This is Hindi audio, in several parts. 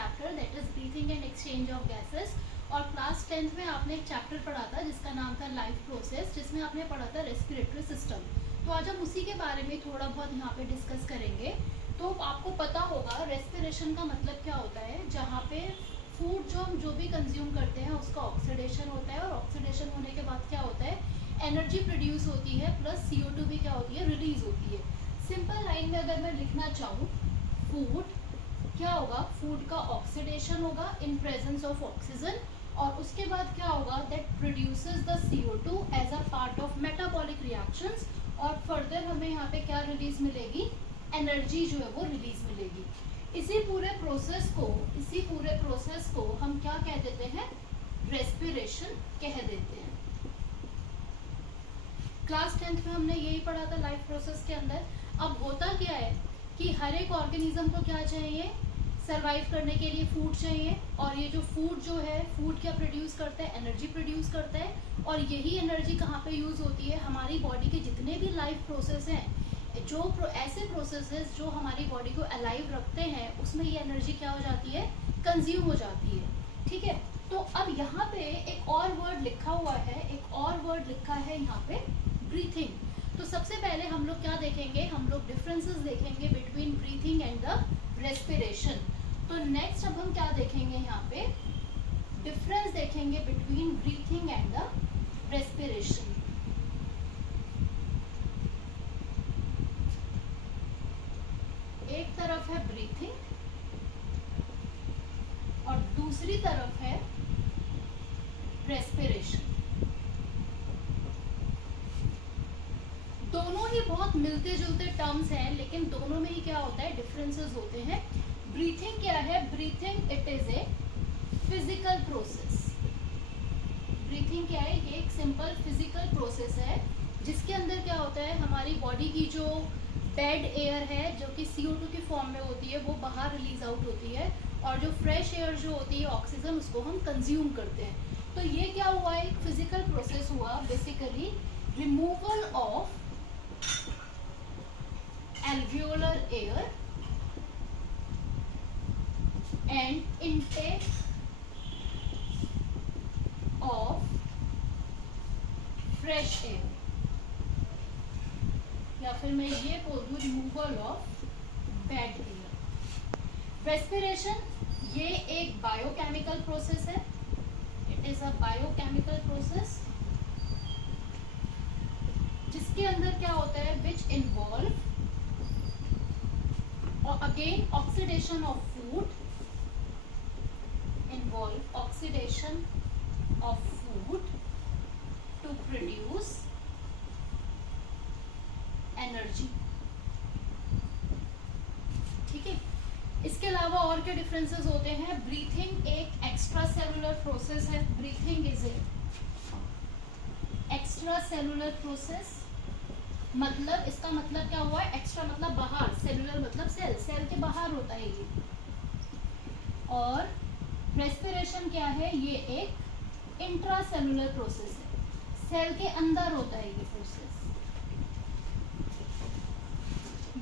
Chapter that is breathing and exchange of gases. और क्लास 10th में आपने एक चैप्टर पढ़ा था जिसका नाम था लाइफ प्रोसेस, जिसमें आपने पढ़ा था रेस्पिरेटरी सिस्टम। तो आज हम उसी के बारे में थोड़ा बहुत यहाँ पे डिस्कस करेंगे। तो आपको पता होगा रेस्पिरेशन का मतलब क्या होता है, जहाँ पे फूड जो हम जो भी कंज्यूम करते हैं उसका ऑक्सीडेशन होता है, और ऑक्सीडेशन होने के बाद क्या होता है, एनर्जी प्रोड्यूस होती है, प्लस CO2 भी क्या होती है, रिलीज होती है। सिंपल लाइन में अगर मैं लिखना चाहूँ, फूड क्या होगा, फूड का ऑक्सीडेशन होगा इन प्रेजेंस ऑफ ऑक्सीजन, और उसके बाद क्या होगा, that produces the CO2 as a part of metabolic reactions, और फर्दर हमें यहाँ पे क्या रिलीज मिलेगी, एनर्जी जो है वो रिलीज मिलेगी। इसी पूरे प्रोसेस को हम क्या कह देते हैं, रेस्पिरेशन कह देते हैं। क्लास 10th में हमने यही पढ़ा था लाइफ प्रोसेस के अंदर। अब होता क्या है कि हर एक ऑर्गेनिज्म को क्या चाहिए, सरवाइव करने के लिए फूड चाहिए, और ये जो फूड है, फूड क्या प्रोड्यूस करता है, एनर्जी प्रोड्यूस करता है, और यही एनर्जी कहाँ पे यूज होती है, हमारी बॉडी के जितने भी लाइफ प्रोसेस हैं, ऐसे प्रोसेसेस जो हमारी बॉडी को अलाइव रखते हैं, उसमें ये एनर्जी क्या हो जाती है, कंज्यूम हो जाती है। ठीक है, तो अब यहाँ पे एक और वर्ड लिखा हुआ है, एक और वर्ड लिखा है यहाँ पे, ब्रीथिंग। तो सबसे पहले हम लोग क्या देखेंगे, हम लोग डिफरेंसेस देखेंगे between breathing and the respiration. तो नेक्स्ट अब हम क्या देखेंगे, यहाँ पे डिफरेंस देखेंगे between breathing and the respiration. एक तरफ है ब्रीथिंग और दूसरी तरफ है रेस्पिरेशन। दोनों ही बहुत मिलते जुलते टर्म्स हैं, लेकिन दोनों में ही क्या होता है, डिफरेंसेस होते हैं। ब्रीथिंग क्या है, breathing it is a physical process. Breathing क्या है, ये एक सिंपल फिजिकल प्रोसेस है, जिसके अंदर क्या होता है, हमारी बॉडी की जो डेड एयर है, जो कि CO2 की फॉर्म में होती है, वो बाहर रिलीज आउट होती है, और जो फ्रेश एयर जो होती है, ऑक्सीजन, उसको हम कंज्यूम करते हैं। तो ये क्या हुआ, एक फिजिकल प्रोसेस हुआ, basically removal of alveolar air and intake of fresh air, या फिर मैं ये बोल दूं removal of bad air. Respiration ये एक बायोकेमिकल प्रोसेस है, it is a biochemical process, जिसके अंदर क्या होता है, which involve again oxidation of food, involve oxidation of food to produce energy। ठीक है, इसके अलावा और क्या डिफरेंसेस होते हैं, ब्रीथिंग एक एक्स्ट्रा सेलुलर प्रोसेस है, breathing is a extra cellular process. मतलब इसका मतलब क्या हुआ है, एक्स्ट्रा मतलब बाहर, सेलुलर मतलब सेल, सेल के बाहर होता है ये। और रेस्पिरेशन क्या है, ये एक इंट्रा सेलुलर प्रोसेस है, सेल के अंदर होता है ये प्रोसेस।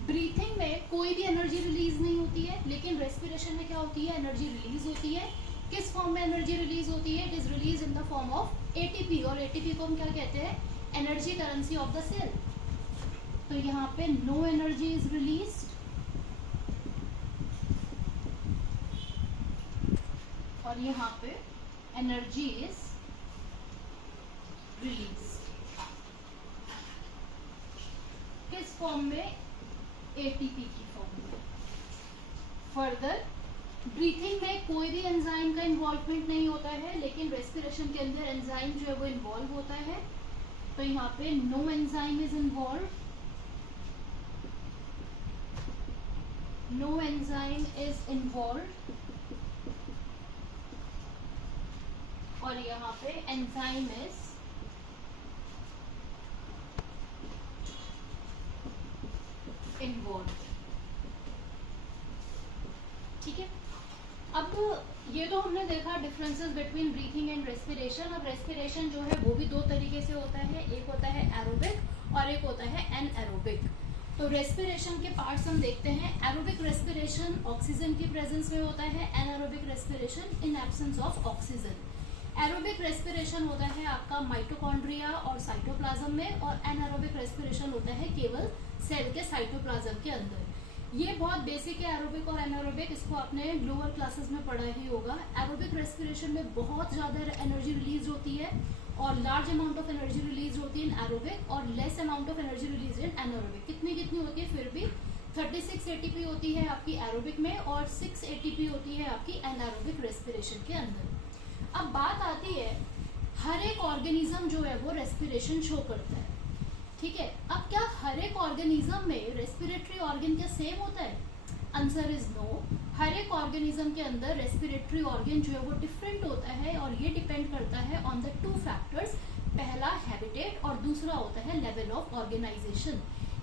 ब्रीथिंग में कोई भी एनर्जी रिलीज नहीं होती है, लेकिन रेस्पिरेशन में क्या होती है, एनर्जी रिलीज होती है। किस फॉर्म में एनर्जी रिलीज होती है, it is release in the form of ATP, और ATP को हम क्या कहते हैं, energy currency of the cell. तो यहाँ पे नो एनर्जी इज रिलीज्ड, और यहाँ पे एनर्जी इज रिलीज्ड। किस फॉर्म में, ATP की फॉर्म में। फर्दर ब्रीथिंग में कोई भी एंजाइम का इन्वॉल्वमेंट नहीं होता है, लेकिन रेस्पिरेशन के अंदर एंजाइम जो है वो इन्वॉल्व होता है। तो यहाँ पे no enzyme is involve, no enzyme is involved, और यहाँ पे enzyme is involved। ठीक है, अब ये तो हमने देखा differences between breathing and respiration. अब रेस्पिरेशन जो है वो भी दो तरीके से होता है, एक होता है एरोबिक और एक होता है एनएरोबिक। तो रेस्पिरेशन के पार्ट्स हम देखते हैं। एरोबिक रेस्पिरेशन ऑक्सीजन की प्रेजेंस में होता है, anaerobic respiration in absence of oxygen. Aerobic respiration होता है आपका माइटोकॉन्ड्रिया और साइटोप्लाज्म में, और एनारोबिक रेस्पिरेशन होता है केवल सेल के साइटोप्लाज्म के अंदर। ये बहुत बेसिक है एरोबिक और एनारोबिक, इसको आपने लोअर क्लासेस में पढ़ा ही होगा। एरोबिक रेस्पिरेशन में बहुत ज़्यादा एनर्जी रिलीज होती है और large amount of energy release होती है इन एरोबिक और less amount of energy release in anaerobic. कितनी होती है फिर भी 36 एटीपी होती है आपकी एरोबिक में और 6 एटीपी होती है आपकी एनारोबिक रेस्पिरेशन के अंदर। अब बात आती है, हर एक ऑर्गेनिज्म जो है वो रेस्पिरेशन शो करता है, ठीक है। अब क्या हर एक ऑर्गेनिज्म में रेस्पिरेटरी ऑर्गन क्या सेम होता है? Answer is no. हर एक ऑर्गेनिज्म के अंदर रेस्पिरेटरी ऑर्गन जो है वो डिफरेंट होता है और ये डिपेंड करता है ऑन द 2 फैक्टर्स। पहला हैबिटेट और दूसरा होता है लेवल ऑफ ऑर्गेनाइजेशन।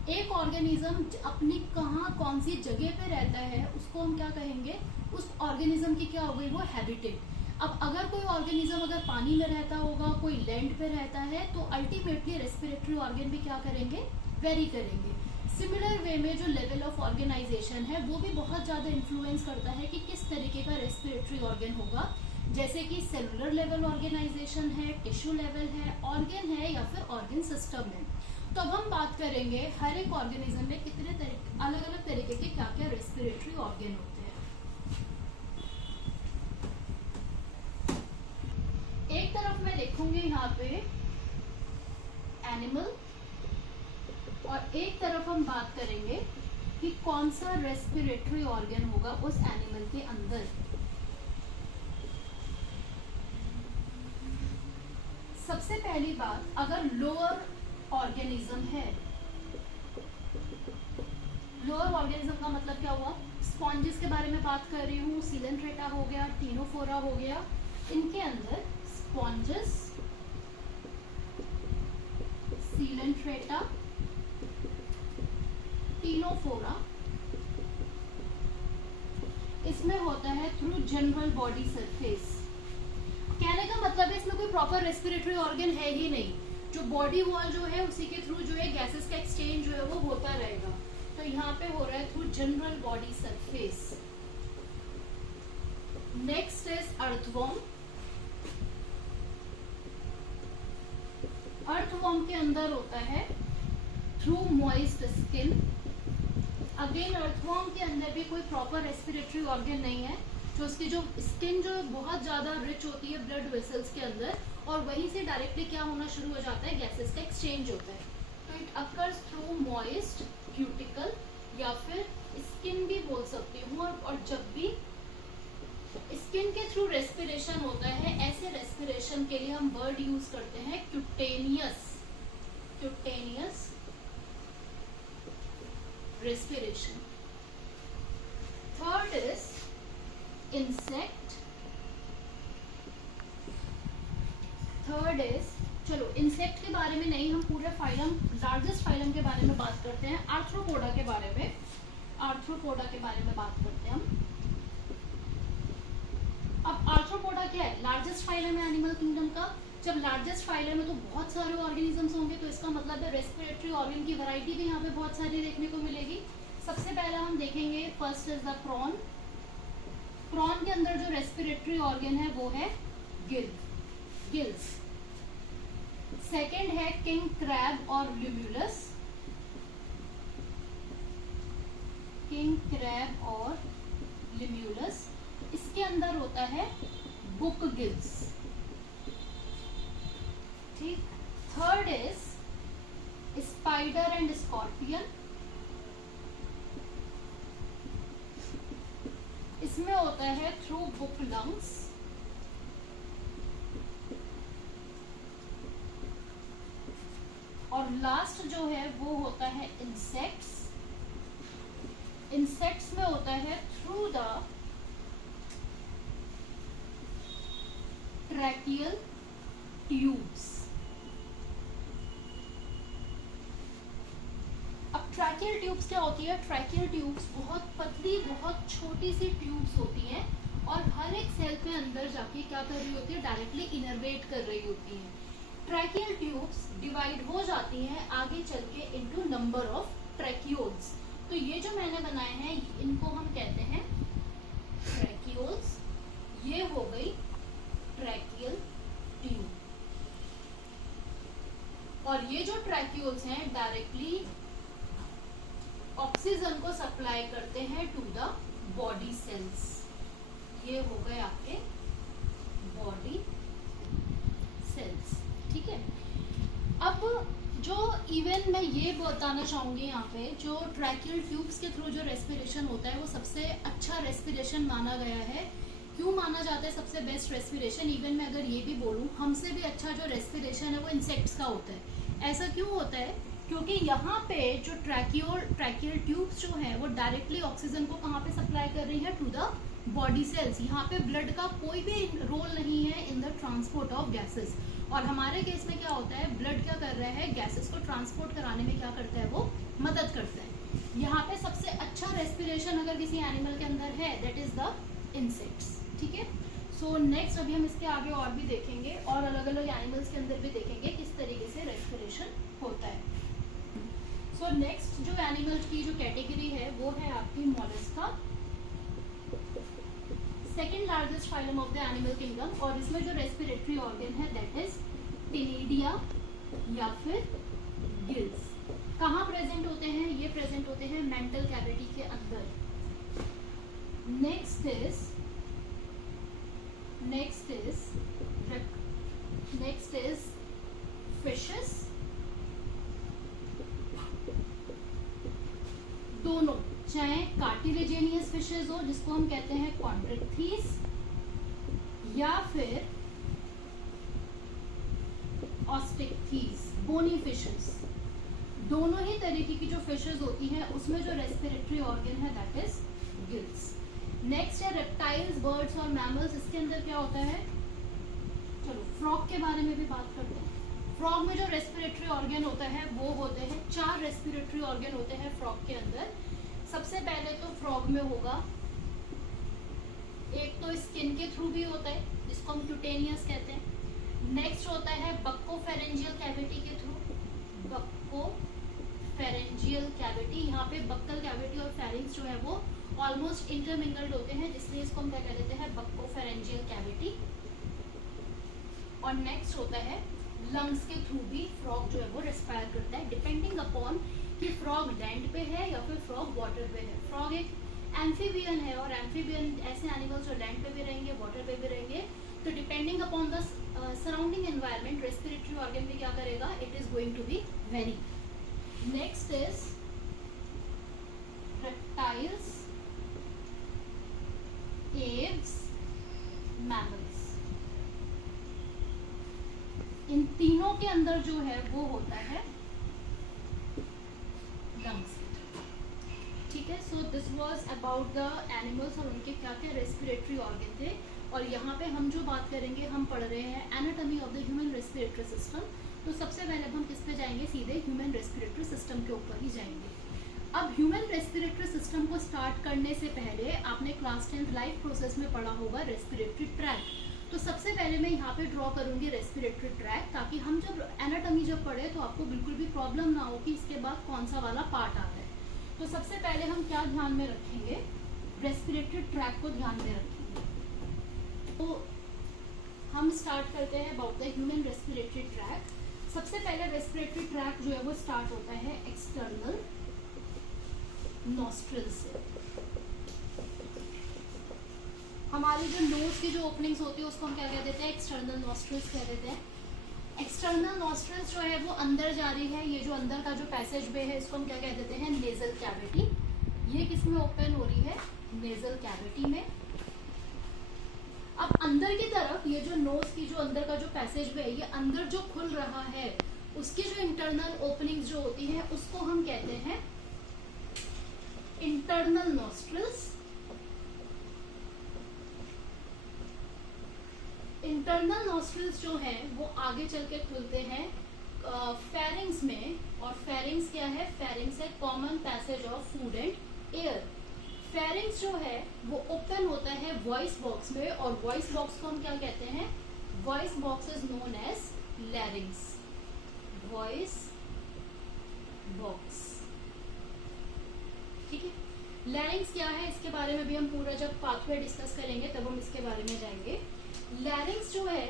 एक ऑर्गेनिज्म अपनी कौन सी जगह पे रहता है उसको हम क्या कहेंगे, उस ऑर्गेनिज्म की क्या हो गई वो हैबिटेट। अब अगर कोई ऑर्गेनिज्म अगर पानी में रहता होगा, कोई लैंड पे रहता है, तो अल्टीमेटली रेस्पिरेटरी ऑर्गन भी क्या करेंगे, वेरी करेंगे। सिमिलर वे में जो लेवल ऑफ ऑर्गेनाइजेशन है वो भी बहुत ज़्यादा इन्फ्लुएंस करता है कि किस तरीके का रेस्पिरेटरी ऑर्गन होगा, जैसे कि सेलुलर लेवल ऑर्गेनाइजेशन है, टिश्यू लेवल है, ऑर्गन है या फिर ऑर्गन सिस्टम है। तो अब हम बात करेंगे हर एक ऑर्गेनिज्म में कितने अलग अलग तरीके के क्या क्या रेस्पिरेटरी ऑर्गन होते हैं। एक तरफ मैं लिखूंगी यहाँ पे एनिमल और एक तरफ हम बात करेंगे कि कौन सा रेस्पिरेटरी ऑर्गन होगा उस एनिमल के अंदर। सबसे पहली बात, अगर लोअर ऑर्गेनिज्म है, लोअर ऑर्गेनिज्म का मतलब क्या हुआ, स्पॉन्जेस के बारे में बात कर रही हूँ, सीलेंट्रेटा हो गया, टीनोफोरा हो गया, इनके अंदर स्पॉन्जेस, सीलेंट्रेटा, टीनोफोरा, इसमें होता है थ्रू जनरल बॉडी सरफेस। कहने का मतलब है इसमें कोई प्रॉपर रेस्पिरेटरी ऑर्गन है ही नहीं, जो बॉडी वॉल जो है उसी के थ्रू जो है गैसेस का एक्सचेंज जो है वो होता रहेगा। तो यहाँ पे हो रहा है through general body surface. Next is earthworm. Earthworm के अंदर होता है through moist skin. Again earthworm के अंदर भी कोई प्रॉपर रेस्पिरेटरी ऑर्गन नहीं है, जो उसकी जो स्किन जो बहुत ज़्यादा रिच होती है ब्लड वेसल्स के अंदर, और वहीं से डायरेक्टली क्या होना शुरू हो जाता है, गैसेस का एक्सचेंज होता है। तो it occurs through moist cuticle या फिर स्किन भी बोल सकती हूँ। और जब भी स्किन के थ्रू रेस्पिरेशन होता है, ऐसे रेस्पिरेशन के लिए हम वर्ड यूज करते हैं cutaneous, cutaneous respiration. Third is insect. Third is, चलो इंसेक्ट के बारे में नहीं, हम पूरे फाइलम, लार्जेस्ट फाइलम के बारे में बात करते हैं, आर्थ्रोपोडा के बारे में। आर्थ्रोपोडा के बारे में बात करते हैं हम। अब आर्थ्रोपोडा क्या है, लार्जेस्ट फाइलम है एनिमल किंगडम का। जब लार्जेस्ट फाइलम है तो बहुत सारे ऑर्गेनिजम्स होंगे, तो इसका मतलब है रेस्पिरेटरी ऑर्गन की वैरायटी भी यहाँ पे बहुत सारी देखने को मिलेगी। सबसे पहला हम देखेंगे, first is the prawn. Prawn के अंदर जो रेस्पिरेटरी ऑर्गन है वो है गिल्स। सेकंड है किंग क्रैब और लिम्यूलस। किंग क्रैब और लिम्यूलस, इसके अंदर होता है बुक गिल्स, ठीक। Third is spider and scorpion. इसमें होता है थ्रू बुक लंग्स। और लास्ट जो है वो होता है इंसेक्ट्स। इंसेक्ट्स में होता है थ्रू द ट्रैकियल ट्यूब्स। अब ट्रैकियल ट्यूब्स क्या होती है, ट्रैकियल ट्यूब्स बहुत पतली, बहुत छोटी सी ट्यूब्स होती हैं और हर एक सेल के अंदर जाके क्या कर रही होती है, डायरेक्टली इनर्वेट कर रही होती हैं। ट्रैकियल ट्यूब्स डिवाइड हो जाती हैं आगे चल के इनटू नंबर ऑफ ट्रैक्यूल्स। तो ये जो मैंने बनाए हैं इनको हम कहते हैं ट्रैक्यूल्स। ये हो गई ट्रैकियल ट्यूब। और ये जो ट्रैक्यूल्स हैं डायरेक्टली ऑक्सीजन को सप्लाई करते हैं टू द बॉडी सेल्स। ये हो गए आपके बॉडी सेल्स, ठीक है। अब जो इवन मैं ये बताना चाहूंगी यहाँ पे, जो ट्रैकियल ट्यूब्स के थ्रू जो रेस्पिरेशन होता है वो सबसे अच्छा रेस्पिरेशन माना गया है। क्यों माना जाता है सबसे बेस्ट रेस्पिरेशन? इवन मैं अगर ये भी बोलूँ, हमसे भी अच्छा जो रेस्पिरेशन है वो इंसेक्ट्स का होता है। ऐसा क्यों होता है? क्योंकि यहाँ पे जो ट्रैकियल ट्यूब्स जो हैं वो डायरेक्टली ऑक्सीजन को कहाँ पे सप्लाई कर रही है? To the body cells. यहाँ पे ब्लड का कोई भी रोल नहीं है in the transport of gases. और हमारे केस में क्या होता है, ब्लड क्या कर रहा है, गैसेस को ट्रांसपोर्ट कराने में क्या करता है, वो मदद करता है। यहाँ पे सबसे अच्छा रेस्पिरेशन अगर किसी एनिमल के अंदर है दैट इज द इंसेक्ट्स, ठीक है। सो नेक्स्ट अभी हम इसके आगे और भी देखेंगे और अलग अलग एनिमल्स के अंदर भी देखेंगे किस तरीके से रेस्पिरेशन होता है। सो नेक्स्ट जो एनिमल की जो कैटेगरी है वो है आपकी Mollusca, second largest phylum of the animal kingdom. और इसमें जो रेस्पिरेटरी ऑर्गन है दैट इज टिनिडिया या फिर गिल्स। कहाँ प्रेजेंट होते हैं? ये प्रेजेंट होते हैं मेंटल कैविटी के अंदर। Next is fishes. दोनों, चाहे कार्टिलेजेनियस फिशेस हो जिसको हम कहते हैं कॉन्ट्रिक्थीस, या फिर ऑस्टिक्थीस, बोनी फिशेस। दोनों ही तरीके की जो फिशेस होती हैं उसमें जो रेस्पिरेटरी ऑर्गन है दैट इज गिल्स। नेक्स्ट है रेप्टाइल्स, बर्ड्स और मैमल्स। इसके अंदर क्या होता है? चलो फ्रॉग के बारे में भी बात करते हैं। फ्रॉग में जो रेस्पिरेटरी ऑर्गन होता है वो होते हैं 4 रेस्पिरेटरी ऑर्गन होते हैं फ्रॉग के अंदर। सबसे पहले तो फ्रॉग में होगा, एक तो स्किन के थ्रू भी होता है जिसको हम क्यूटेनियस कहते हैं। नेक्स्ट होता है बक्कोफेरेंजियल कैविटी के थ्रू, बक्कोफेरेंजियल कैविटी। यहाँ पे बक्कल कैविटी और फेरिंग्स जो है वो ऑलमोस्ट इंटरमिंगल्ड होते हैं, जिसलिए इसको हम क्या कह देते हैं, बक्कोफेरेंजियल कैविटी। और नेक्स्ट होता है लंग्स के थ्रू भी फ्रॉग जो है वो रेस्पायर करता है, डिपेंडिंग अपॉन कि फ्रॉग लैंड पे है या फिर फ्रॉग वाटर पे है। फ्रॉग एक एम्फीबियन है और एम्फीबियन ऐसे एनिमल्स जो लैंड पे भी रहेंगे, वाटर पे भी रहेंगे। तो depending upon the surrounding environment respiratory organ भी क्या करेगा, it is going to be very. Next is reptiles, aves, mammals. इन तीनों के अंदर जो है वो होता है लंग्स, ठीक है। So this was about the animals और उनके क्या क्या रेस्पिरेटरी ऑर्गन थे। और यहाँ पे हम जो बात करेंगे, हम पढ़ रहे हैं anatomy of the human respiratory system. तो सबसे पहले हम किस पे जाएंगे, सीधे ह्यूमन रेस्पिरेटरी सिस्टम के ऊपर ही जाएंगे। अब ह्यूमन रेस्पिरेटरी सिस्टम को स्टार्ट करने से पहले आपने क्लास 10th लाइफ प्रोसेस में पढ़ा होगा रेस्पिरेटरी ट्रैक्ट। तो सबसे पहले मैं यहाँ पे ड्रॉ करूंगी रेस्पिरेटरी ट्रैक्ट, ताकि हम जब एनाटॉमी जब पढ़े तो आपको बिल्कुल भी प्रॉब्लम ना हो कि इसके बाद कौन सा वाला पार्ट आ रहा है। तो सबसे पहले हम क्या ध्यान में रखेंगे, रेस्पिरेटरी ट्रैक्ट को ध्यान में रखेंगे। तो हम स्टार्ट करते हैं about the human respiratory tract. सबसे पहले रेस्पिरेटरी ट्रैक्ट जो है वो स्टार्ट होता है एक्सटर्नल नॉस्ट्रिल से। हमारी जो नोज की जो ओपनिंग्स होती है उसको हम क्या कह देते हैं, एक्सटर्नल नॉस्ट्रिल्स कह देते हैं। एक्सटर्नल नॉस्ट्रिल्स जो है वो अंदर जा रही है, ये जो अंदर का जो पैसेज वे है इसको हम क्या कह देते हैं, नेजल कैविटी। ये किस में ओपन हो रही है, नेजल कैविटी में। अब अंदर की तरफ ये जो नोज की जो अंदर का जो पैसेज वे है, ये अंदर जो खुल रहा है उसकी जो इंटरनल ओपनिंग्स जो होती है उसको हम कहते हैं इंटरनल नॉस्ट्रिल्स। इंटरनल नॉस्ट्रिल्स जो है वो आगे चल के खुलते हैं फेरिंग्स में। और फेरिंग्स क्या है, फेरिंग्स है common passage of food and air. Pharynx जो है वो ओपन होता है वॉइस बॉक्स में, और वॉइस बॉक्स को हम क्या कहते हैं, voice box is known as larynx. Voice box ठीक है। लैरिंग्स क्या है इसके बारे में भी हम पूरा जब पाथवे डिस्कस करेंगे तब हम इसके बारे में जाएंगे। लैरिंग्स जो है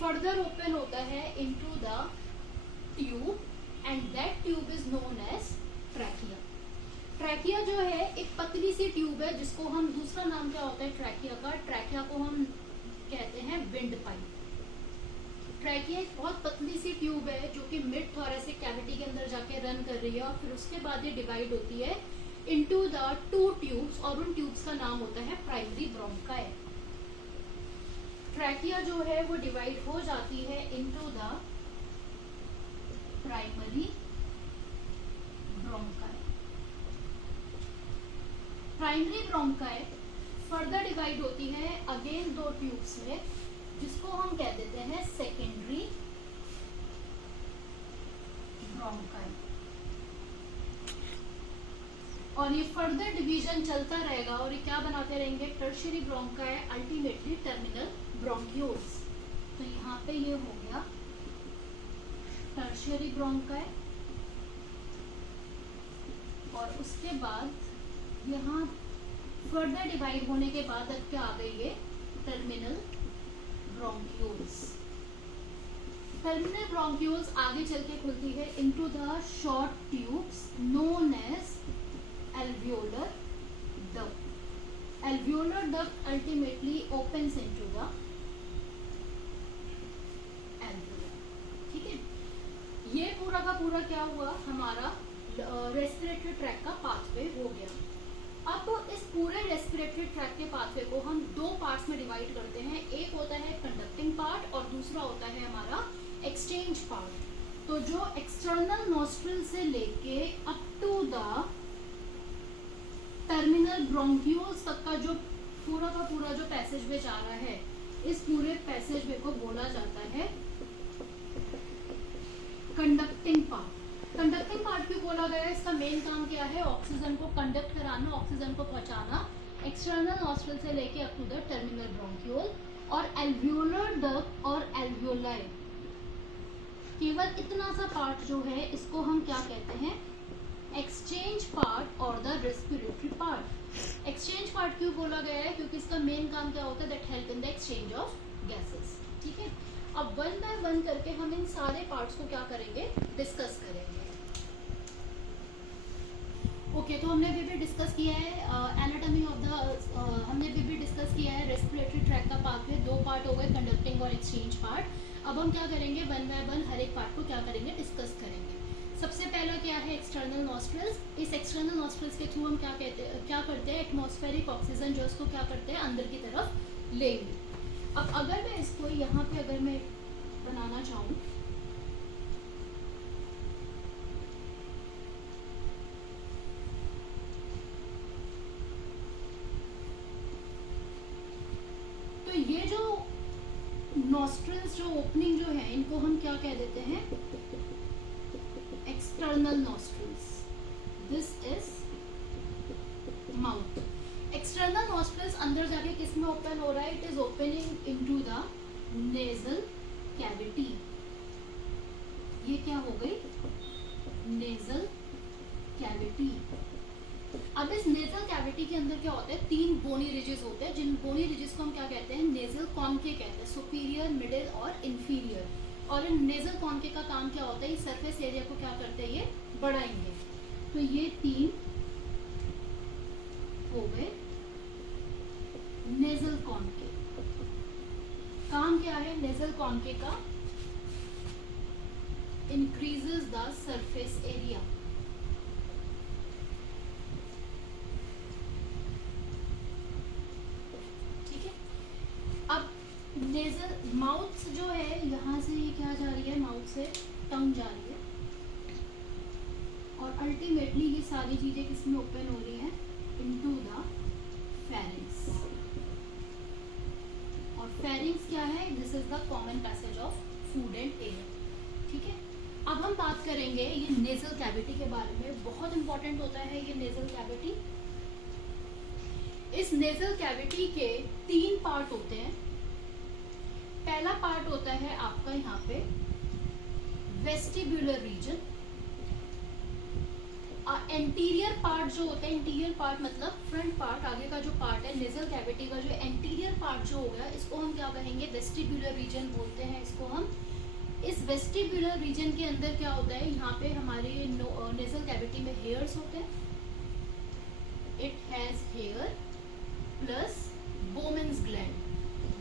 फर्दर ओपन होता है into the tube and that tube is known as trachea. Trachea जो है एक पतली सी ट्यूब है जिसको हम, दूसरा नाम क्या होता है ट्रैकिया का, ट्रैकिया को हम कहते हैं विंड पाइप। ट्रैकिया एक बहुत पतली सी ट्यूब है जो कि मिड थोरैसिक कैविटी के अंदर जाके रन कर रही है और फिर उसके बाद ये डिवाइड होती है इनटू द 2 ट्यूब्स और उन ट्यूब्स का नाम होता है प्राइमरी ब्रोंकाई। ट्रैकिया जो है वो डिवाइड हो जाती है into the primary bronchi. Primary bronchi further divide होती है अगेन 2 ट्यूब्स में जिसको हम कह देते हैं सेकेंडरी ब्रोंकाई। और ये फर्दर डिवीजन चलता रहेगा और ये क्या बनाते रहेंगे, tertiary bronchi, ultimately terminal bronchioles. तो यहाँ पे ये हो गया टर्शियरी ब्रोंकाई और उसके बाद यहाँ फर्दर डिवाइड होने के बाद अब क्या आ गई है, टर्मिनल ब्रोंक्यूल्स। टर्मिनल ब्रोंक्यूल्स आगे चल के खुलती है into the short tubes known as alveolar duct. Alveolar duct ultimately opens into the alveoli. ठीक है, ये पूरा का पूरा क्या हुआ, हमारा रेस्पिरेटरी ट्रैक का पाथवे हो गया। अब इस पूरे रेस्पिरेटरी ट्रैक के पाथवे को हम 2 पार्ट्स में डिवाइड करते हैं। एक होता है कंडक्टिंग पार्ट और दूसरा होता है हमारा एक्सचेंज पार्ट। तो जो एक्सटर्नल नॉस्ट्रिल से लेके up to the terminal bronchioles तक का जो पूरा का पूरा जो पैसेजवे जा रहा है, इस पूरे पैसेजवे को बोला जाता है कंडक्टिंग पार्ट। कंडक्टिंग पार्ट क्यों बोला गया है, इसका मेन काम क्या है, ऑक्सीजन को कंडक्ट कराना, ऑक्सीजन को पहुंचाना एक्सटर्नल नॉस्ट्रिल से लेके up to the terminal bronchiole. और एल्वियोलर डक्ट और एल्वियोलाई, केवल इतना सा पार्ट जो है इसको हम क्या कहते हैं, एक्सचेंज पार्ट और the respiratory part. Exchange part क्यों बोला गया है, क्योंकि इसका मेन काम क्या होता है, that help in the exchange of gases. ठीक है, अब 1 बाय 1 करके हम इन सारे पार्ट्स को क्या करेंगे, डिस्कस करेंगे। ओके, तो हमने अभी भी डिस्कस किया है एनाटॉमी ऑफ द, हमने अभी भी डिस्कस किया है रेस्पिरेटरी ट्रैक का पार्ट में 2 पार्ट हो गए, कंडक्टिंग और एक्सचेंज पार्ट। अब हम क्या करेंगे, 1 बाय 1 हर एक पार्ट को क्या करेंगे, डिस्कस करेंगे। सबसे पहला क्या है, एक्सटर्नल नॉस्ट्रिल्स। इस एक्सटर्नल नॉस्ट्रिल्स के थ्रू हम क्या करते हैं, एटमॉस्फेरिक ऑक्सीजन जो उसको क्या करते हैं, अंदर की तरफ लेंगे। अब अगर मैं इसको यहाँ पे अगर मैं बनाना चाहूँ, तो ये जो नॉस्ट्रिल्स जो ओपनिंग जो है इनको हम क्या कह देते हैं, external nostrils. This is mouth. External nostrils अंदर जाके किस में ओपन हो रहा है, it is opening into the nasal cavity. ये क्या हो गई, नेजल कैविटी। अब इस नेजल कैविटी के अंदर क्या होता है, 3 बोनी रिजेस होते हैं, जिन बोनी रिजेस को हम क्या कहते हैं, नेजल कॉन्के कहते हैं, सुपीरियर, मिडिल और इंफीरियर। और इन नेजल कॉन्के का काम क्या होता है, इस सरफेस एरिया को क्या करते हैं, ये बढ़ाएंगे। तो ये 3 हो गए नेजल कॉन्के। काम क्या है नेजल कॉन्के का, इंक्रीजेस द सरफेस एरिया। ठीक है, अब नेजल माउथ जो है, यहाँ से ये क्या जा रही है, माउथ से टंग जा रही है और अल्टीमेटली ये सारी चीजें किसमें ओपन हो रही हैं, इनटू द फेरिंग्स। और फेरिंग्स क्या है, this is the common passage of food and air. ठीक है, अब हम बात करेंगे ये नेजल कैविटी के बारे में। बहुत इंपॉर्टेंट होता है ये नेजल कैविटी। इस नेजल कैविटी के 3 पार्ट होते हैं। पहला पार्ट होता है आपका यहाँ पे वेस्टिब्युलर रीजन। एंटीरियर पार्ट जो होता है, इंटीरियर पार्ट मतलब फ्रंट पार्ट, आगे का जो पार्ट है नेजल कैविटी का, जो एंटीरियर पार्ट जो हो गया, इसको हम क्या कहेंगे, वेस्टिब्युलर रीजन बोलते हैं इसको हम। इस वेस्टिब्युलर रीजन के अंदर क्या होता है, यहाँ पे हमारे नेजल कैविटी में हेयर्स होते हैं, it has here plus Bowman's gland.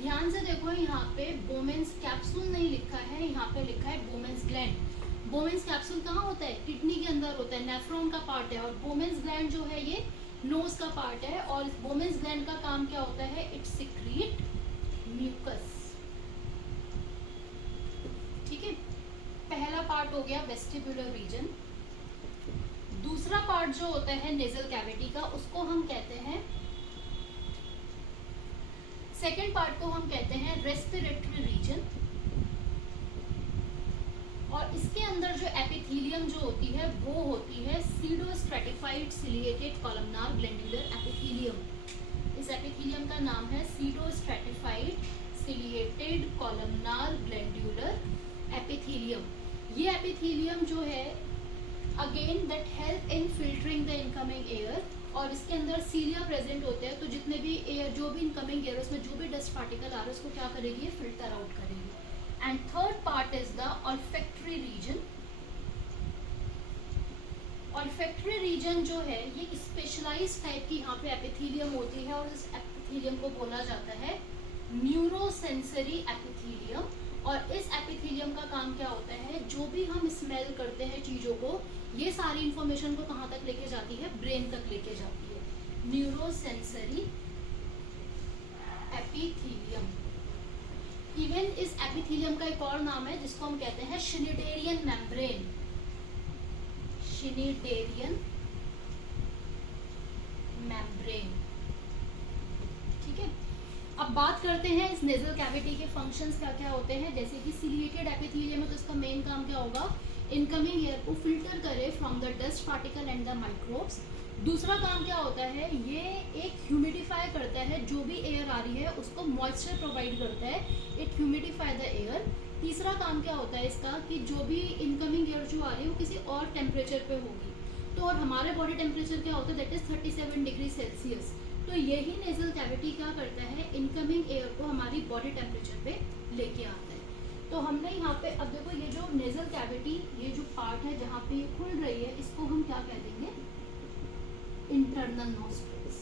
ध्यान से देखो, यहाँ पे बोमेन्स कैप्सूल नहीं लिखा है, यहाँ पे लिखा है बोमेन्स ग्लैंड। बोमेन्स कैप्सूल कहाँ होता है, किडनी के अंदर होता है, नेफ्रॉन का पार्ट है, और बोमेन्स ग्लैंड जो है ये नोज का पार्ट है। और बोमेन्स ग्लैंड का काम क्या होता है, इट सिक्रीट म्यूकस। ठीक है, पहला पार्ट हो गया वेस्टिब्युलर रीजन। दूसरा पार्ट जो होता है नेजल कैविटी का, उसको हम कहते हैं, सेकेंड पार्ट को हम कहते हैं रेस्पिरेटरी रीजन। और इसके अंदर जो एपिथेलियम जो होती है वो होती है सीडोस्ट्रेटिफाइड सिलिएटेड कॉलमनार ग्लैंडुलर एपिथेलियम। इस एपिथेलियम का नाम है सीडोस्ट्रेटिफाइड सिलिएटेड कॉलमनार ग्लैंडुलर एपिथेलियम। ये एपिथेलियम जो है again that help in filtering the incoming air, और इसके अंदर सीलिया प्रेजेंट होते हैं, तो जितने भी एयर, जो भी इनकमिंग एयर, उसमें जो भी डस्ट पार्टिकल आ रहा है उसको क्या करेगी, ये फिल्टर आउट करेगी। And third part is the olfactory region. Olfactory region जो है ये स्पेशलाइज्ड टाइप की यहाँ पे एपिथेलियम होती है, और इस एपिथेलियम को बोला जाता है न्यूरोसेंसरी एपिथेलियम। और इस एपिथेलियम का काम क्या होता है, जो भी हम स्मेल करते हैं चीजों को, ये सारी इंफॉर्मेशन को कहाँ तक लेके जाती है, ब्रेन तक लेके जाती है। Neurosensory epithelium. इवन इस एपिथेलियम का एक और नाम है जिसको हम कहते हैं शिनिडेरियन मेम्ब्रेन। शिनिडेरियन मेम्ब्रेन। ठीक है, अब बात करते हैं इस नेजल कैविटी के फंक्शंस क्या क्या होते हैं। जैसे कि सिलिएटेड एपिथेलियम है तो इसका मेन काम क्या होगा, इनकमिंग एयर को फिल्टर करे from the dust particle and the microbes. दूसरा काम क्या होता है, ये एक ह्यूमिडिफाई करता है, जो भी एयर आ रही है उसको मॉइस्चर प्रोवाइड करता है, इट ह्यूमिडिफाई द एयर। तीसरा काम क्या होता है इसका, कि जो भी इनकमिंग एयर जो आ रही है वो किसी और टेम्परेचर पे होगी, तो और हमारे बॉडी टेम्परेचर क्या होता है, दैट इज 37 डिग्री सेल्सियस। तो यही नेजल कैविटी क्या करता है, इनकमिंग एयर को हमारी बॉडी टेम्परेचर पे लेके आता है। तो हमने यहाँ पे, अब देखो ये जो नेजल कैविटी, ये जो पार्ट है जहाँ पे ये खुल रही है, इसको हम क्या कह देंगे, इंटरनल नॉस्ट्रल्स।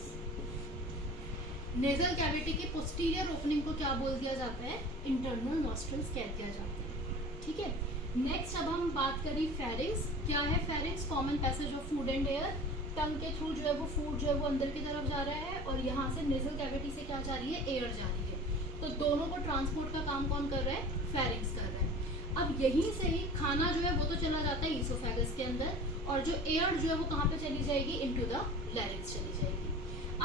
नेजल कैविटी की पोस्टीरियर ओपनिंग को क्या बोल दिया जाता है, इंटरनल नॉस्ट्रल्स कह दिया जाता है। ठीक है, नेक्स्ट अब हम बात करें फेरिंग्स। क्या है pharynx, common passage of food and air. Tongue के थ्रू जो है वो फूड जो है वो अंदर की तरफ जा रहा है, और यहाँ से नेजल कैविटी से क्या जा रही है, एयर जा रही है। तो दोनों को ट्रांसपोर्ट का काम कौन कर रहा है, फेरिंग्स कर रहा है। अब यहीं से ही खाना जो है वो तो चला जाता है ईसोफेगस के अंदर, और जो एयर जो है वो कहाँ पे चली जाएगी, इनटू द लैरिंक्स चली जाएगी।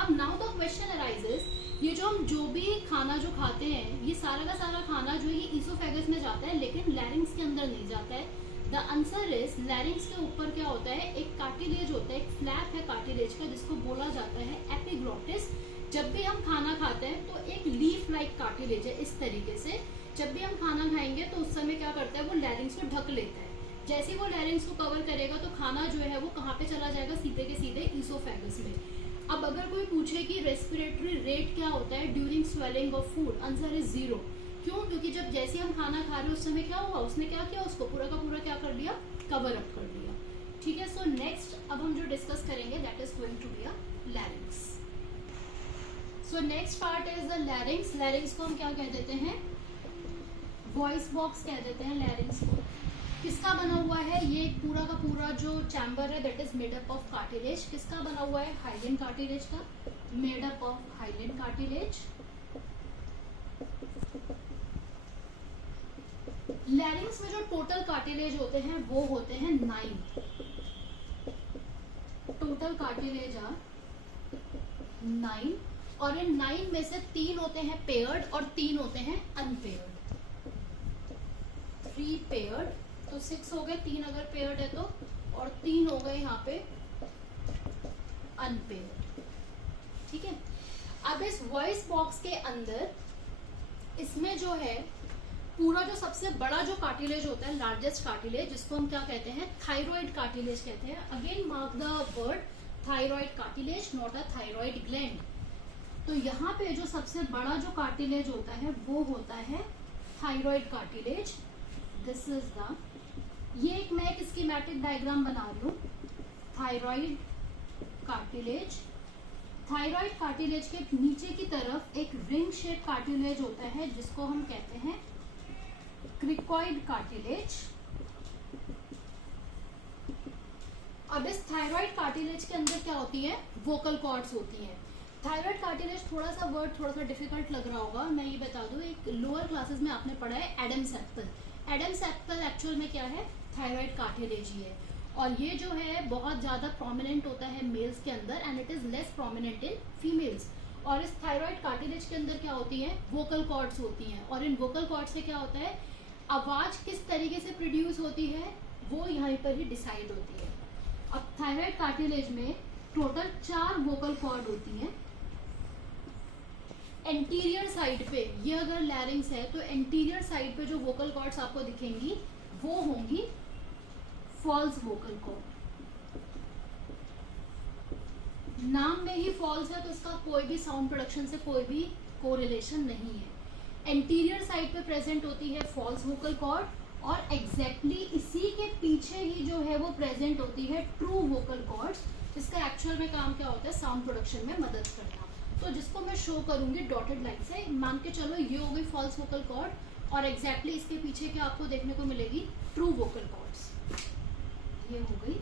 अब नाउ द क्वेश्चन अराइजेस, ये जो हम जो भी खाना जो खाते हैं, ये सारा का सारा खाना जो है ये ईसोफेगस में जाता है, लेकिन लैरिंक्स के अंदर नहीं जाता है। द आंसर इज, लैरिंक्स के ऊपर क्या होता है, एक कार्टिलेज होता है, एक फ्लैप है कार्टिलेज का, जिसको बोला जाता है एपिग्लॉटिस। जब भी हम खाना खाते हैं तो एक लीफ लाइक कार्टिलेज है, इस तरीके से जब भी हम खाना खाएंगे तो उस समय क्या करता है, वो लैरिंक्स को ढक लेता है। जैसे ही वो लैरिंक्स को कवर करेगा तो खाना जो है वो कहाँ पे चला जाएगा, सीधे के सीधे ईसोफेगस में। अब अगर कोई पूछे कि रेस्पिरेटरी रेट क्या होता है during swelling of food, answer is 0। क्यों, क्योंकि जब जैसे हम खाना खा रहे हैं उस समय क्या हुआ, उसने क्या किया, उसको पूरा का पूरा क्या कर लिया, कवर अप कर लिया। ठीक है, सो नेक्स्ट अब हम जो डिस्कस करेंगे that is going to be a larynx. So next part is the larynx. Larynx को हम क्या कह देते हैं, वॉइस बॉक्स कह देते हैं लैरिंक्स को। किसका बना हुआ है, ये पूरा का पूरा जो चैम्बर है that is made up of cartilage. किसका बना हुआ है, हाइलेन कार्टिलेज का, made up of hyaline cartilage. Larynx में जो टोटल कार्टिलेज होते हैं वो होते हैं 9। टोटल कार्टिलेज आर 9, और इन 9 में से 3 होते हैं पेयर्ड और 3 होते हैं अनपेयर्ड। 3 पेयर्ड, तो 6 हो गए, 3 अगर पेयर्ड है तो, और 3 हो गए यहाँ पे अनपेयर्ड। ठीक है, अब इस वॉइस बॉक्स के अंदर इसमें जो है पूरा जो सबसे बड़ा जो कार्टिलेज होता है, लार्जेस्ट कार्टिलेज, जिसको हम क्या कहते हैं, थायराइड कार्टिलेज कहते हैं। Again mark the word thyroid cartilage, not a thyroid gland. तो यहाँ पे जो सबसे बड़ा जो कार्टिलेज होता है वो होता है thyroid cartilage. This is the, ये एक मैं एक स्कीमेटिक डायग्राम बना रही हूँ। थायराइड कार्टिलेज, थायराइड कार्टिलेज के नीचे की तरफ एक रिंग शेप कार्टिलेज होता है जिसको हम कहते हैं क्रिकॉइड कार्टिलेज। अब इस थायराइड कार्टिलेज के अंदर क्या होती है, वोकल कॉर्ड्स होती हैं। थायराइड कार्टिलेज, थोड़ा सा वर्ड थोड़ा सा डिफिकल्ट लग रहा होगा, मैं ये बता दूं, एक लोअर क्लासेस में आपने पढ़ा है Adam septal. Adam septal actual में क्या है, थायराइड कार्टिलेज ही है। और ये जो है बहुत ज्यादा प्रोमिनेंट होता है मेल्स के अंदर and it is less prominent in females. और इस थायराइड कार्टिलेज के अंदर क्या होती है, वोकल कॉर्ड्स होती हैं। और इन वोकल कॉर्ड से क्या होता है, आवाज किस तरीके से प्रोड्यूस होती है वो यहाँ पर ही डिसाइड होती है। अब थायराइड कार्टिलेज में टोटल 4 वोकल कॉर्ड होती हैं। एंटीरियर साइड पे, ये अगर लैरिंग्स है तो एंटीरियर साइड पे जो वोकल कॉर्ड्स आपको दिखेंगी वो होंगी फॉल्स वोकल कॉर्ड। नाम में ही फॉल्स है तो इसका कोई भी साउंड प्रोडक्शन से कोई भी कोरिलेशन नहीं है। एंटीरियर साइड पे प्रेजेंट होती है फॉल्स वोकल कॉर्ड और एग्जैक्टली इसी के पीछे ही जो है वो प्रेजेंट होती है ट्रू वोकल कॉर्ड्स, जिसका एक्चुअल में काम क्या होता है, साउंड प्रोडक्शन में मदद करना। तो जिसको मैं शो करूंगी डॉटेड लाइन से, मान के चलो ये हो गई फॉल्स वोकल कॉर्ड और एग्जैक्टली इसके पीछे क्या आपको देखने को मिलेगी, ट्रू वोकल कॉर्ड्स। ये हो गई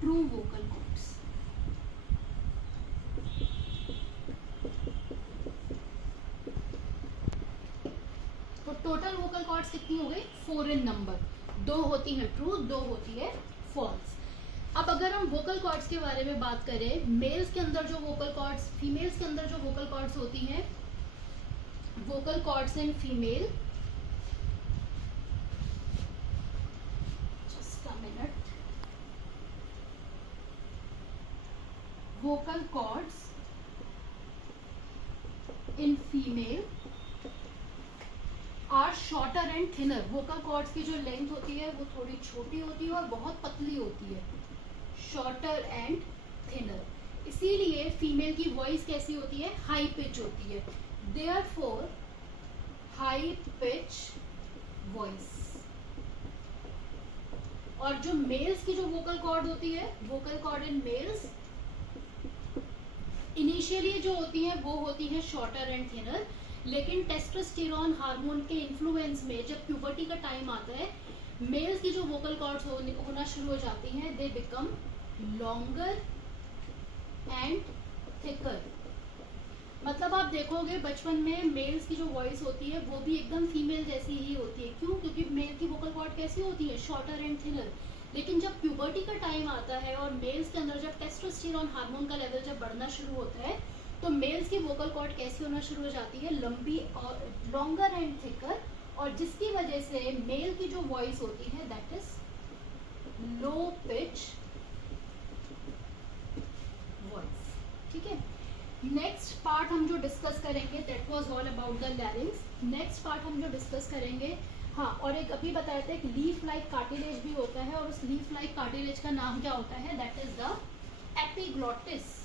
ट्रू वोकल कॉर्ड्स। तो टोटल वोकल कॉर्ड्स कितनी हो गई, 4 इन नंबर। 2 होती है ट्रू, 2 होती है फॉल्स। अब अगर हम वोकल कॉर्ड्स के बारे में बात करें, मेल्स के अंदर जो वोकल कॉर्ड्स, फीमेल्स के अंदर जो वोकल कॉर्ड्स होती हैं, vocal cords in female, just a minute, vocal cords in female are shorter and thinner. Vocal cords की जो लेंथ होती है वो थोड़ी छोटी होती है और बहुत पतली होती है, शॉर्टर एंड थिनर। इसीलिए फीमेल की वॉइस कैसी होती है, हाई पिच होती है, देयरफॉर हाई पिच वॉइस। और जो मेल्स की जो वोकल कॉर्ड होती है, vocal cord in males initially जो होती है वो होती है शॉर्टर एंड थिनर, लेकिन टेस्टोस्टेरोन हार्मोन के इन्फ्लुएंस में जब प्यूबर्टी का टाइम आता है, मेल्स की जो वोकल कॉर्ड्स होना शुरू हो जाती हैं, they become longer and thicker. मतलब आप देखोगे बचपन में मेल्स की जो वॉइस होती है वो भी एकदम फीमेल जैसी ही होती है। क्यों? क्योंकि मेल की वोकल कॉर्ड कैसी होती है, शॉर्टर एंड थिनर। लेकिन जब प्यूबर्टी का टाइम आता है और मेल्स के अंदर जब टेस्टोस्टेरोन हार्मोन का लेवल जब बढ़ना शुरू होता है, तो मेल्स की वोकल कॉर्ड कैसी होना शुरू हो जाती है, लंबी और लॉन्गर एंड थिकर। और जिसकी वजह से मेल की जो वॉइस होती है that is low pitch voice. ठीक है, नेक्स्ट पार्ट हम जो डिस्कस करेंगे that was all about the larynx. Next part हम जो डिस्कस करेंगे, हाँ, और एक अभी बताए थे कि लीफ लाइक कार्टिलेज भी होता है, और उस लीफ लाइक कार्टिलेज का नाम क्या होता है, that is the epiglottis.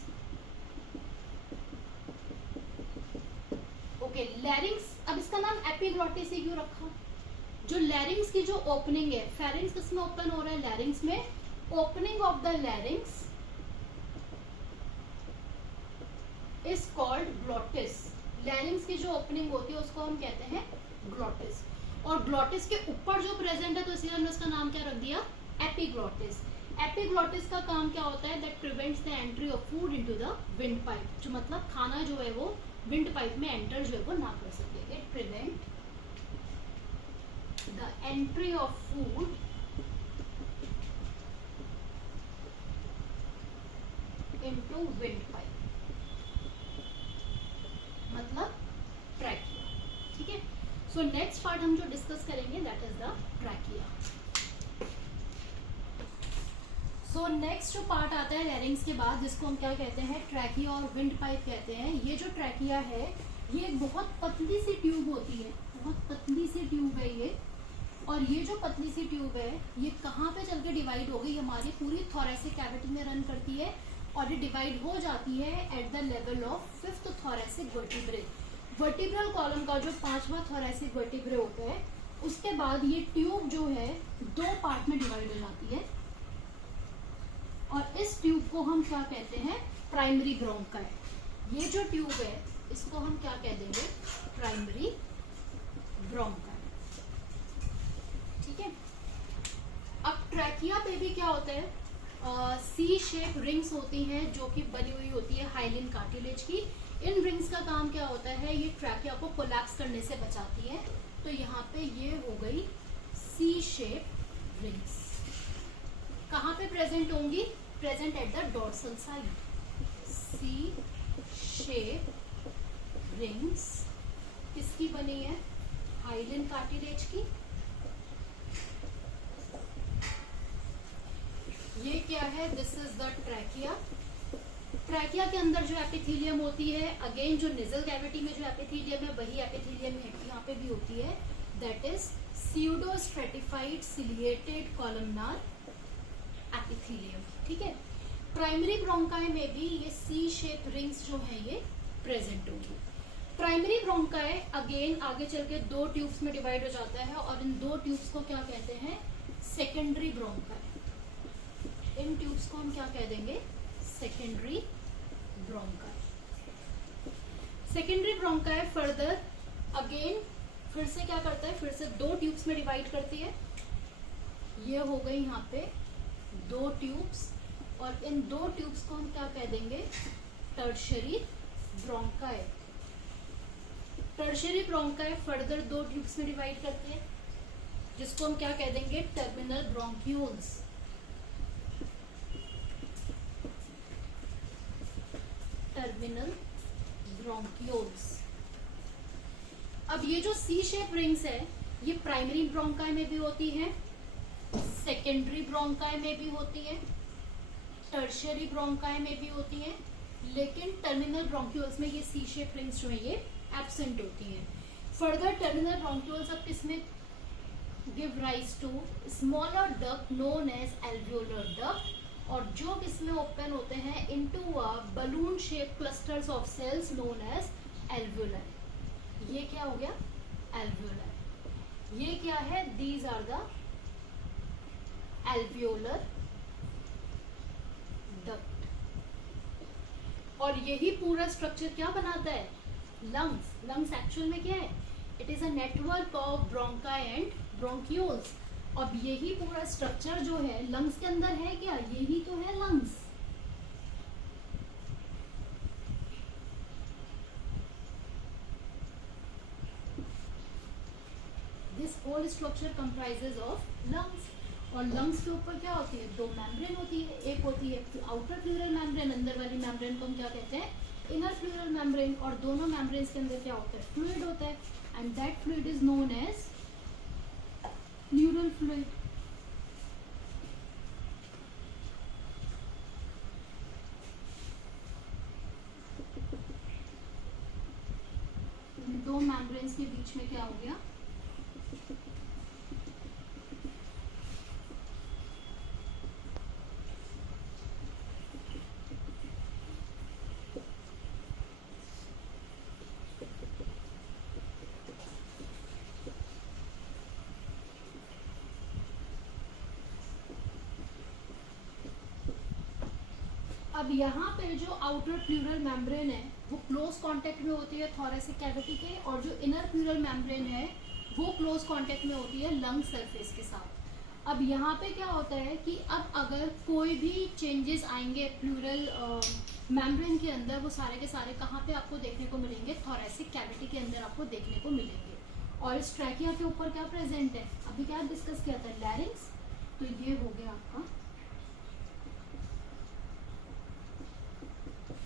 Okay, लैरिंग्स, अब इसका नाम एपिग्लॉटिस ही क्यों रखा? जो लैरिंग्स की जो ओपनिंग है, फेरिंग्स किसमें ओपन हो रहा है, लैरिंग्स में। Opening of the larynx is called glottis. लैरिंग्स की जो ओपनिंग होती है उसको हम कहते हैं ग्लॉटिस। और ग्लॉटिस के ऊपर जो प्रेजेंट है तो इसलिए हमने उसका नाम क्या रख दिया, एपिग्लॉटिस। एपिग्लॉटिस का काम क्या होता है, that prevents the entry of food into the wind pipe. जो मतलब खाना जो है वो विंड पाइप में एंटर जो है वो ना कर सके। It prevent the entry of food into wind pipe, मतलब ट्रैकिया। ठीक है, सो नेक्स्ट पार्ट हम जो डिस्कस करेंगे that is the trachea. So next जो पार्ट आता है लैरिंग्स के बाद, जिसको हम क्या कहते हैं, ट्रैकिया और विंड पाइप कहते हैं। ये जो ट्रैकिया है ये एक बहुत पतली सी ट्यूब होती है, बहुत पतली सी ट्यूब है ये। और ये जो पतली सी ट्यूब है ये कहाँ पे चल के डिवाइड हो गई, हमारी पूरी थोरैसिक कैविटी में रन करती है और ये डिवाइड हो जाती है at the level of 5th thoracic vertebrae. Vertebral column का जो 5वां थोरैसिक वर्टिब्रे होता है, उसके बाद ये ट्यूब जो है 2 पार्ट में डिवाइड हो जाती है और इस ट्यूब को हम क्या कहते हैं, प्राइमरी ब्रोंकाई। ये जो ट्यूब है इसको हम क्या कह देंगे, प्राइमरी ब्रोंकाई। ठीक है। अब ट्रैकिया पे भी क्या होता है, सी शेप रिंग्स होती हैं जो कि बनी हुई होती है हाइलिन कार्टिलेज की। इन रिंग्स का काम क्या होता है, ये ट्रैकिया को कोलैप्स करने से बचाती है। तो यहाँ पे ये हो गई सी शेप रिंग्स। कहाँ पे प्रेजेंट होंगी, present at the dorsal side. C shape rings किसकी बनी है, हाइलिन कार्टिलेज की। ये क्या है, this is the trachea. Trachea के अंदर जो एपिथेलियम होती है, अगेन जो नेजल कैविटी में जो एपिथेलियम है वही एपिथेलियम यहाँ पे भी होती है, that is pseudo stratified ciliated columnar epithelium. ठीक है। प्राइमरी ब्रोंकाई में भी ये सी शेप रिंग्स जो है ये प्रेजेंट होंगी। प्राइमरी ब्रोंकाई अगेन आगे चल के 2 ट्यूब्स में डिवाइड हो जाता है और इन 2 ट्यूब्स को क्या कहते हैं, सेकेंडरी ब्रोंकाई। इन ट्यूब्स को हम क्या कह देंगे, secondary bronchi. Secondary bronchi further again फिर से क्या करता है, फिर से 2 ट्यूब्स में डिवाइड करती है। ये हो गई यहाँ पे 2 ट्यूब्स और इन 2 ट्यूब्स को हम क्या कह देंगे, tertiary bronchi. Tertiary bronchi further 2 tubes में डिवाइड करती है जिसको हम क्या कह देंगे, टर्मिनल ब्रोंक्यूल्स। Terminal bronchioles. अब ये जो सी शेप रिंग्स है ये प्राइमरी ब्रोंकाई में भी होती है, सेकेंडरी ब्रोंकाई में भी होती है, टर्शियरी ब्रोंकाई में भी होती है, लेकिन टर्मिनल ब्रोंक्यूल्स में ये सी शेप रिंग्स जो है ये एब्सेंट होती हैं। फर्दर टर्मिनल ब्रोंक्यूल्स अब किसमें give rise to smaller duct known as alveolar duct, और जो इसमें ओपन होते हैं into a balloon shape clusters of cells known as alveoli. ये क्या हो गया, एल्वियोलाई। ये क्या है, these are the alveolar duct. और यही पूरा स्ट्रक्चर क्या बनाता है, लंग्स। लंग्स एक्चुअल में क्या है, it is a network of bronchi and bronchioles. अब यही पूरा स्ट्रक्चर जो है लंग्स के अंदर है क्या, यही तो है lungs. This whole structure comprises of lungs. और लंग्स के ऊपर क्या होती है, 2 मेम्ब्रेन होती है। एक होती है आउटर प्लूरल मेम्ब्रेन, अंदर वाली मेम्ब्रेन को हम क्या कहते हैं, इनर प्लूरल मेम्ब्रेन। और दोनों मेम्ब्रेन्स के अंदर क्या होता है, फ्लूइड होता है, and that fluid is known as pleural fluid. दो मेम्ब्रेन्स के बीच में क्या हो गया, अब यहाँ पे जो आउटर प्लूरल मेम्ब्रेन है वो क्लोज कांटेक्ट में होती है थोरैसिक कैविटी के, और जो इनर प्लूरल मेम्ब्रेन है वो क्लोज कांटेक्ट में होती है लंग सरफेस के साथ। अब यहाँ पे क्या होता है कि अब अगर कोई भी चेंजेस आएंगे प्लूरल मेम्ब्रेन के अंदर, वो सारे के सारे कहाँ पे आपको देखने को मिलेंगे, थोरैसिक कैविटी के अंदर आपको देखने को मिलेंगे। और इस ट्रैकिया के ऊपर क्या प्रेजेंट है, अभी क्या डिस्कस किया था, लैरिंग्स। तो ये हो गया आपका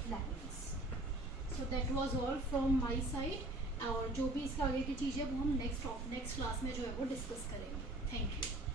लैरिंग्स। So that was all from my side. और जो भी इसके आगे की चीज़ें वो हम नेक्स्ट क्लास में जो है वो डिस्कस करेंगे। Thank you.